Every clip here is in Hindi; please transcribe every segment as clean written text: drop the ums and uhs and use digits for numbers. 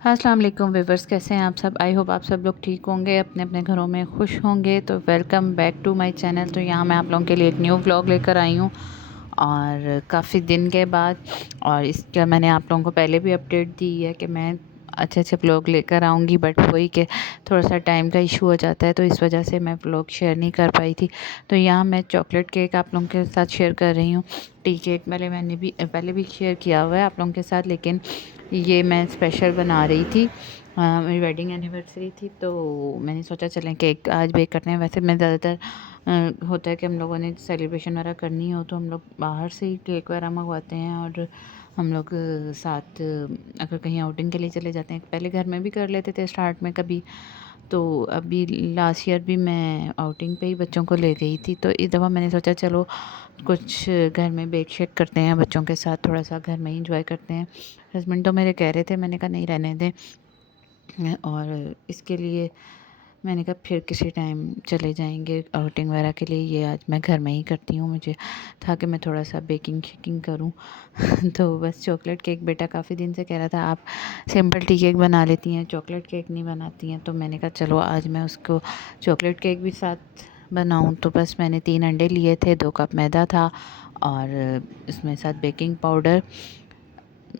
हाँ, अस्सलाम वालेकुम व्यूअर्स, कैसे हैं आप सब? आई होप आप सब लोग ठीक होंगे, अपने अपने घरों में खुश होंगे। तो welcome back to my channel. तो यहाँ मैं आप लोगों के लिए एक न्यू व्लॉग लेकर आई हूँ और काफ़ी दिन के बाद। और इसका मैंने आप लोगों को पहले भी अपडेट दी है कि मैं अच्छे अच्छे व्लॉग लेकर आऊँगी, बट वही कि थोड़ा सा टाइम का इशू हो जाता है, तो इस वजह से मैं व्लॉग शेयर नहीं कर पाई थी। तो यहाँ मैं चॉकलेट केक आप लोगों के साथ शेयर कर रही हूँ। टी केक मैंने भी पहले भी शेयर किया हुआ है आप लोगों के साथ, लेकिन ये मैं स्पेशल बना रही थी। मेरी वेडिंग एनिवर्सरी थी, तो मैंने सोचा चलें केक आज बेक करते हैं। वैसे मैं ज़्यादातर होता है कि हम लोगों ने सेलिब्रेशन वगैरह करनी हो तो हम लोग बाहर से ही केक वगैरह मंगवाते हैं, और हम लोग साथ अगर कहीं आउटिंग के लिए चले जाते हैं। पहले घर में भी कर लेते थे स्टार्ट में कभी, तो अभी लास्ट ईयर भी मैं आउटिंग पे ही बच्चों को ले गई थी। तो इस दफ़ा मैंने सोचा चलो कुछ घर में बेक शेक करते हैं, बच्चों के साथ थोड़ा सा घर में ही इंजॉय करते हैं। हस्बैंड तो मेरे कह रहे थे, मैंने कहा नहीं रहने दें। और इसके लिए मैंने कहा फिर किसी टाइम चले जाएंगे आउटिंग वगैरह के लिए, ये आज मैं घर में ही करती हूँ। मुझे था कि मैं थोड़ा सा बेकिंग शेकिंग करूँ तो बस चॉकलेट केक बेटा काफ़ी दिन से कह रहा था आप सिंपल टी केक बना लेती हैं, चॉकलेट केक नहीं बनाती हैं। तो मैंने कहा चलो आज मैं उसको चॉकलेट केक भी साथ बनाऊँ। तो बस मैंने 3 अंडे लिए थे, 2 कप मैदा था, और इसमें साथ baking powder,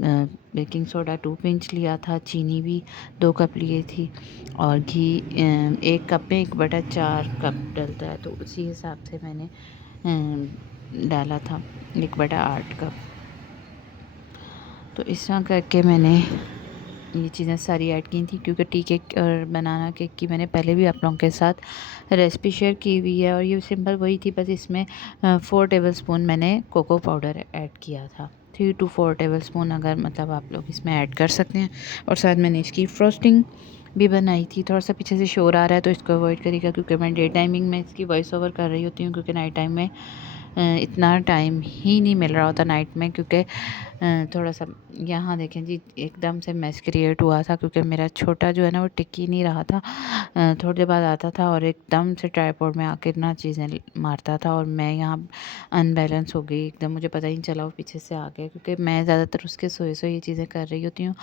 baking soda 2 pinch लिया था, चीनी भी 2 कप लिए थी, और घी 1 कप में 1/4 कप डलता है, तो उसी हिसाब से मैंने डाला था 1/8 कप। तो इस तरह करके मैंने ये चीज़ें सारी ऐड की थी, क्योंकि टी केक और बनाना केक की मैंने पहले भी आप लोगों के साथ रेसिपी शेयर की हुई है। और ये सिंपल वही थी, बस इसमें 4 टेबलस्पून मैंने कोको पाउडर ऐड किया था। 3 to 4 टेबलस्पून अगर मतलब आप लोग इसमें ऐड कर सकते हैं। और साथ मैंने इसकी फ्रोस्टिंग भी बनाई थी। थोड़ा सा पीछे से शोर आ रहा है तो इसको अवॉइड करिएगा, क्योंकि मैं डे टाइमिंग में इसकी वॉइस ओवर कर रही होती हूँ, क्योंकि नाइट टाइम में इतना टाइम ही नहीं मिल रहा होता नाइट में, क्योंकि थोड़ा सा यहाँ देखें जी एकदम से मैस क्रिएट हुआ था, क्योंकि मेरा छोटा जो है ना वो टिक ही नहीं रहा था। थोड़ी देर बाद आता था और एकदम से ट्राइपॉड में आके ना चीज़ें मारता था, और मैं यहाँ अनबैलेंस हो गई एकदम, मुझे पता ही नहीं चला वो पीछे से आ गया, क्योंकि मैं ज़्यादातर उसके सोए सोए ये चीज़ें कर रही होती हूँ।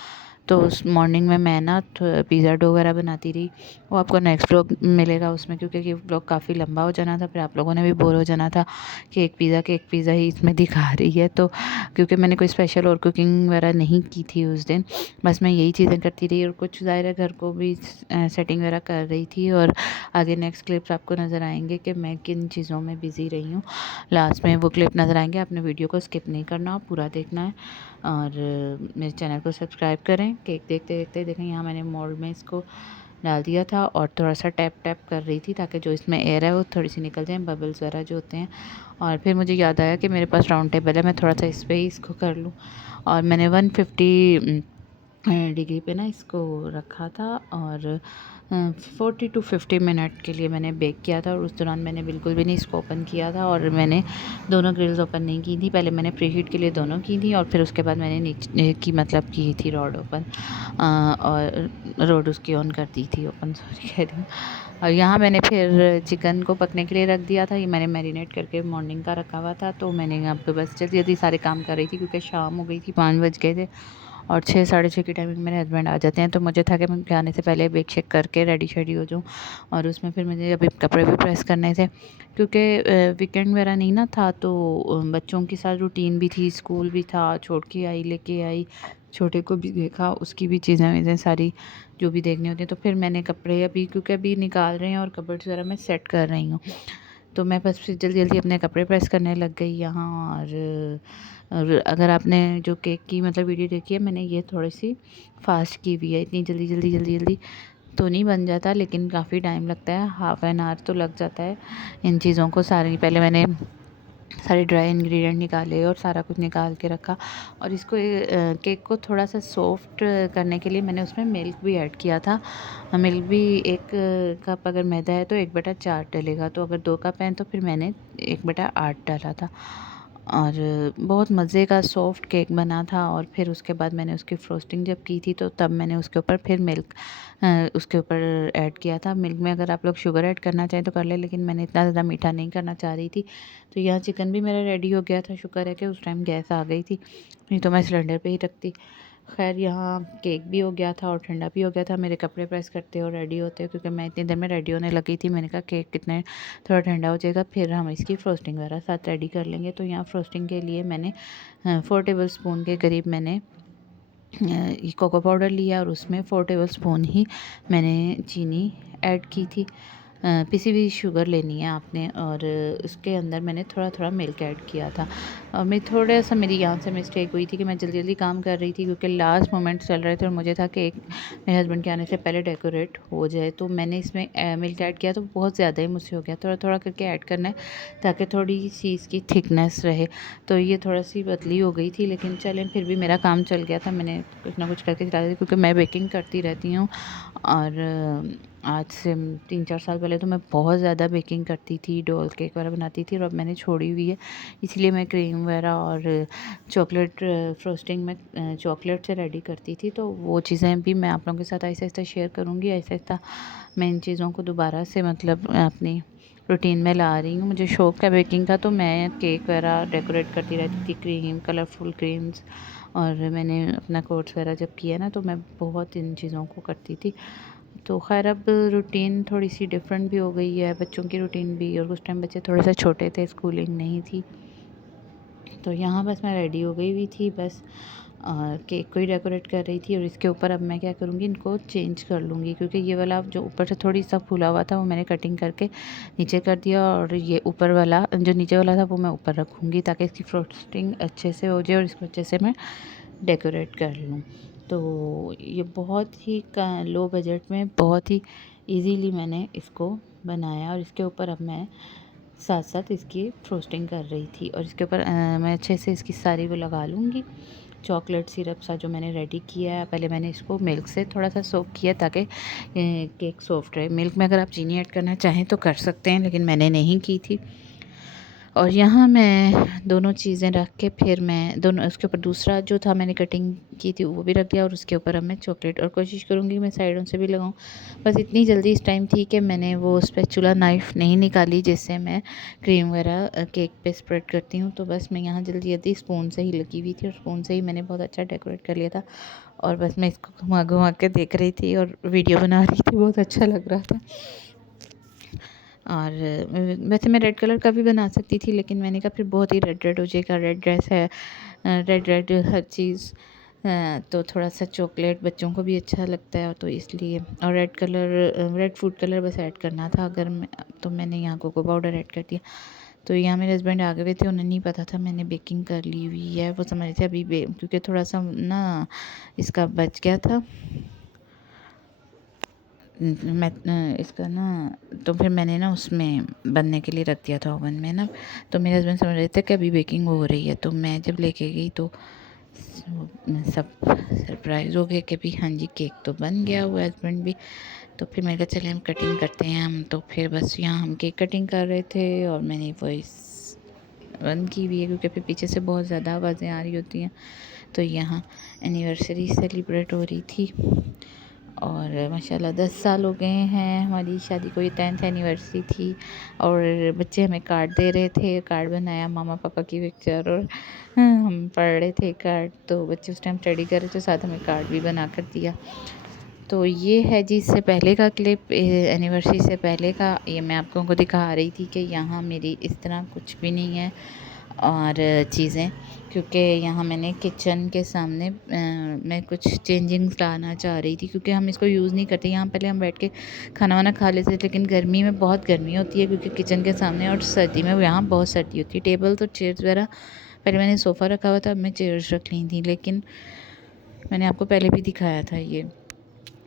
तो उस मॉर्निंग में मैं ना पिज़्ज़ा डो वगैरह बनाती रही। वो आपको नेक्स्ट व्लॉग मिलेगा उसमें, क्योंकि ये व्लॉग काफ़ी लंबा हो जाना था, फिर आप लोगों ने भी बोर हो जाना था कि एक पिज़्ज़ा ही इसमें दिखा रही है। तो क्योंकि मैंने कोई स्पेशल और कुकिंग वगैरह नहीं की थी उस दिन, बस मैं यही चीज़ें करती रही, और कुछ ज़ाहिर है घर को भी सेटिंग वगैरह कर रही थी। और आगे नेक्स्ट क्लिप्स आपको नज़र आएंगे कि मैं किन चीज़ों में बिज़ी रही हूँ। लास्ट में वो क्लिप नज़र आएंगे, आपने वीडियो को स्किप नहीं करना, पूरा देखना है। और मेरे चैनल को सब्सक्राइब करें। केक देखते देखते देखें, यहाँ मैंने मोल्ड में इसको डाल दिया था, और थोड़ा सा टैप टैप कर रही थी ताकि जो इसमें एयर है वो थोड़ी सी निकल जाए, बबल्स वगैरह जो होते हैं। और फिर मुझे याद आया कि मेरे पास राउंड टेबल है, मैं थोड़ा सा इस पर ही इसको कर लूँ। और मैंने 150 डिग्री पे ना इसको रखा था, और 40 to 50 मिनट के लिए मैंने बेक किया था। और उस दौरान मैंने बिल्कुल भी नहीं इसको ओपन किया था, और मैंने दोनों ग्रिल्स ओपन नहीं की थी। पहले मैंने प्री हीट के लिए दोनों की थी, और फिर उसके बाद मैंने नीचे की मतलब की थी रॉड ओपन, और रोड उसकी ऑन कर दी थी, ओपन सॉरी कह रही हूँ। और यहाँ मैंने फिर चिकन को पकने के लिए रख दिया था। ये मैंने मैरिनेट करके मॉर्निंग का रखा हुआ था। तो मैंने यहाँ पे बस जल्दी जल्दी सारे काम कर रही थी, क्योंकि शाम हो गई थी, 5 बज गए थे, और 6 साढ़े 6 की टाइमिंग मेरे हस्बैंड आ जाते हैं। तो मुझे था कि मैं जाने से पहले बेक शेक करके रेडी शेडी हो जाऊँ, और उसमें फिर मुझे अभी कपड़े भी प्रेस करने थे, क्योंकि वीकेंड वगैरह नहीं ना था। तो बच्चों के साथ रूटीन भी थी, स्कूल भी था, छोड़ के आई लेके आई, छोटे को भी देखा, उसकी भी चीज़ें वीज़ें सारी जो भी देखनी होती है। तो फिर मैंने कपड़े अभी क्योंकि अभी निकाल रहे हैं और कपबोर्ड्स वगैरह मैं सेट कर रही हूँ, तो मैं बस फिर जल्दी जल्दी अपने कपड़े प्रेस करने लग गई यहाँ। और अगर आपने जो केक की मतलब वीडियो देखी है, मैंने ये थोड़ी सी फास्ट की हुई है, इतनी जल्दी जल्दी जल्दी जल्दी तो नहीं बन जाता, लेकिन काफ़ी टाइम लगता है, हाफ़ एन आवर तो लग जाता है इन चीज़ों को सारी। पहले मैंने सारे ड्राई इंग्रेडिएंट निकाले और सारा कुछ निकाल के रखा, और इसको केक को थोड़ा सा सॉफ्ट करने के लिए मैंने उसमें मिल्क भी ऐड किया था। मिल्क भी 1 कप अगर मैदा है तो 1/4 डलेगा, तो अगर 2 कप हैं तो फिर मैंने 1/8 डाला था। और बहुत मज़े का सॉफ्ट केक बना था। और फिर उसके बाद मैंने उसकी फ्रोस्टिंग जब की थी, तो तब मैंने उसके ऊपर फिर मिल्क उसके ऊपर ऐड किया था। मिल्क में अगर आप लोग शुगर ऐड करना चाहें तो कर लें, लेकिन मैंने इतना ज़्यादा मीठा नहीं करना चाह रही थी। तो यहाँ चिकन भी मेरा रेडी हो गया था, शुक्र है कि उस टाइम गैस आ गई थी, नहीं तो मैं सिलेंडर पे ही रखती। खैर यहाँ केक भी हो गया था और ठंडा भी हो गया था। मेरे कपड़े प्रेस करते और रेडी होते, क्योंकि मैं इतनी देर में रेडी होने लगी थी। मैंने कहा केक कितने थोड़ा ठंडा हो जाएगा फिर हम इसकी फ्रोस्टिंग वगैरह साथ रेडी कर लेंगे। तो यहाँ फ्रोस्टिंग के लिए मैंने 4 टेबल स्पून के करीब मैंने कोको पाउडर लिया और उसमें 4 टेबल स्पून ही मैंने चीनी ऐड की थी। पिसी हुई शुगर लेनी है आपने, और उसके अंदर मैंने थोड़ा थोड़ा मिल्क ऐड किया था। और मैं थोड़ा सा मेरी यहाँ से मिस्टेक हुई थी कि मैं जल्दी जल्दी काम कर रही थी, क्योंकि लास्ट मोमेंट चल रहे थे और मुझे था कि एक मेरे हस्बैंड के आने से पहले डेकोरेट हो जाए। तो मैंने इसमें मिल्क ऐड किया तो बहुत ज़्यादा ही मुझसे हो गया। थोड़ा थोड़ा करके ऐड करना है ताकि थोड़ी सी इसकी थिकनेस रहे। तो ये थोड़ा सी पतली हो गई थी, लेकिन चलें फिर भी मेरा काम चल गया था। मैंने कुछ ना कुछ करके खिला दी, क्योंकि मैं बेकिंग करती रहती हूँ। और आज से 3-4 साल पहले तो मैं बहुत ज़्यादा बेकिंग करती थी, डोल केक वगैरह बनाती थी, और अब मैंने छोड़ी हुई है। इसलिए मैं क्रीम वगैरह और चॉकलेट फ्रोस्टिंग में चॉकलेट से रेडी करती थी। तो वो चीज़ें भी मैं आप लोगों के साथ आहिस्ता आहिस्ता शेयर करूँगी। आहिस्ता आहिस्ता मैं इन चीज़ों को दोबारा से मतलब अपनी रूटीन में ला रही हूँ। मुझे शौक़ है बेकिंग का, तो मैं केक वगैरह डेकोरेट करती रहती थी, क्रीम कलरफुल क्रीम्स। और मैंने अपना कोर्स वगैरह जब किया ना, तो मैं बहुत इन चीज़ों को करती थी। तो खैर अब रूटीन थोड़ी सी डिफरेंट भी हो गई है, बच्चों की रूटीन भी, और उस टाइम बच्चे थोड़े से छोटे थे, स्कूलिंग नहीं थी। तो यहाँ बस मैं रेडी हो गई हुई थी बस, और केक को ही डेकोरेट कर रही थी। और इसके ऊपर अब मैं क्या करूँगी, इनको चेंज कर लूँगी, क्योंकि ये वाला जो ऊपर से थोड़ी सा फूला हुआ था वो मैंने कटिंग करके नीचे कर दिया, और ये ऊपर वाला जो नीचे वाला था वो मैं ऊपर रखूँगी, ताकि इसकी फ्रोस्टिंग अच्छे से हो जाए और इसको अच्छे से मैं डेकोरेट कर लूँ। तो ये बहुत ही लो बजट में बहुत ही इजीली मैंने इसको बनाया, और इसके ऊपर अब मैं साथ साथ इसकी फ्रोस्टिंग कर रही थी। और इसके ऊपर मैं अच्छे से इसकी सारी वो लगा लूँगी। चॉकलेट सिरप सा जो मैंने रेडी किया है, पहले मैंने इसको मिल्क से थोड़ा सा सोक किया ताकि केक सॉफ्ट रहे। मिल्क में अगर आप चीनी ऐड करना चाहें तो कर सकते हैं, लेकिन मैंने नहीं की थी। और यहाँ मैं दोनों चीज़ें रख के फिर मैं दोनों उसके ऊपर दूसरा जो था मैंने कटिंग की थी वो भी रख दिया, और उसके ऊपर अब मैं चॉकलेट, और कोशिश करूँगी मैं साइडों से भी लगाऊँ। बस इतनी जल्दी इस टाइम थी कि मैंने वो स्पैचुला नाइफ़ नहीं निकाली जिससे मैं क्रीम वगैरह केक पे स्प्रेड करती हूँ। तो बस मैं यहाँ जल्दी जल्दी स्पून से ही लगी हुई थी, और स्पून से ही मैंने बहुत अच्छा डेकोरेट कर लिया था। और बस मैं इसको घुमा घुमा के देख रही थी और वीडियो बना रही थी, बहुत अच्छा लग रहा था। और वैसे मैं रेड कलर का भी बना सकती थी, लेकिन मैंने कहा फिर बहुत ही रेड रेड हो जाएगा, रेड ड्रेस है, रेड रेड हर चीज़। तो थोड़ा सा चॉकलेट बच्चों को भी अच्छा लगता है, तो इसलिए। और red colour red food colour बस ऐड करना था अगर मैं, तो मैंने यहाँ कोको पाउडर ऐड कर दिया। तो यहाँ मेरे हस्बैंड आ गए हुए थे, उन्हें नहीं पता था मैंने बेकिंग कर ली हुई है। वो समझ रहे थे अभी क्योंकि थोड़ा सा ना इसका बच गया था, मैं इसका ना, तो फिर मैंने ना उसमें बनने के लिए रख दिया था ओवन में ना। तो मेरे हस्बैंड समझ रहे थे कि अभी बेकिंग हो रही है। तो मैं जब लेके गई तो सब सरप्राइज़ हो गए कि भी हाँ जी केक तो बन गया हुआ है। हस्बैंड भी, तो फिर मैंने कहा चले हम कटिंग करते हैं हम। तो फिर बस यहाँ हम केक कटिंग कर रहे थे, और मैंने वॉइस बंद की हुई है क्योंकि फिर पीछे से बहुत ज़्यादा आवाज़ें आ रही होती हैं। तो यहाँ एनिवर्सरी सेलिब्रेट हो रही थी, और माशाल्लाह 10 साल हो गए हैं हमारी शादी को, ये 10th एनिवर्सरी थी। और बच्चे हमें कार्ड दे रहे थे, कार्ड बनाया मामा पापा की पिक्चर, और हम पढ़ रहे थे कार्ड। तो बच्चे उस टाइम स्टडी कर रहे थे, साथ हमें कार्ड भी बना कर दिया। तो ये है जी इससे पहले का क्लिप, एनिवर्सरी से पहले का। ये मैं आप लोगों को दिखा रही थी कि यहाँ मेरी इस तरह कुछ भी नहीं है और चीज़ें, क्योंकि यहाँ मैंने किचन के सामने मैं कुछ चेंजिंग्स लाना चाह रही थी, क्योंकि हम इसको यूज़ नहीं करते। यहाँ पहले हम बैठ के खाना वाना खा लेते थे, लेकिन गर्मी में बहुत गर्मी होती है क्योंकि किचन के सामने, और सर्दी में यहाँ बहुत सर्दी होती है। टेबल तो चेयर्स वगैरह, पहले मैंने सोफ़ा रखा हुआ था, अब मैं चेयर्स रख ली थी, लेकिन मैंने आपको पहले भी दिखाया था ये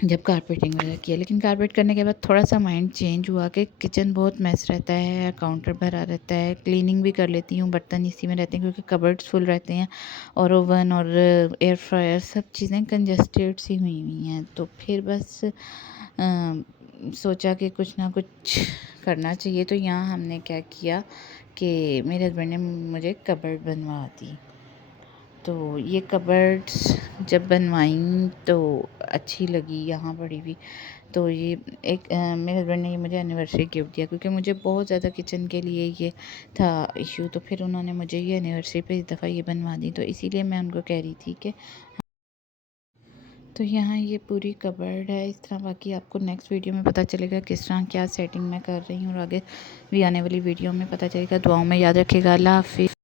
जब कारपेटिंग वगैरह किया। लेकिन कारपेट करने के बाद थोड़ा सा माइंड चेंज हुआ कि किचन बहुत मैस रहता है, काउंटर भरा रहता है। क्लीनिंग भी कर लेती हूँ, बर्तन इसी में रहते हैं क्योंकि कबर्ड्स फुल रहते हैं, और ओवन और एयर फ्रायर सब चीज़ें कंजस्टेड सी हुई हैं। तो फिर बस सोचा कि कुछ ना कुछ करना चाहिए। तो यहाँ हमने क्या किया कि मेरे हस्बैंड ने मुझे कबर्ड बनवा दी। तो ये कबर्ड्स जब बनवाई तो अच्छी लगी यहाँ पड़ी हुई। तो ये एक मेरे हस्बैंड ने ये मुझे एनिवर्सरी गिफ्ट दिया, क्योंकि मुझे बहुत ज़्यादा किचन के लिए ये था इशू। तो फिर उन्होंने मुझे ये एनिवर्सरी पे इस दफ़ा ये बनवा दी। तो इसीलिए मैं उनको कह रही थी कि तो यहाँ ये पूरी कबर्ड है इस तरह। बाकी आपको नेक्स्ट वीडियो में पता चलेगा किस तरह क्या सेटिंग मैं कर रही हूँ, और आगे भी आने वाली वीडियो में पता चलेगा। दुआओं में याद रखिएगा। अल्लाह हाफिज़।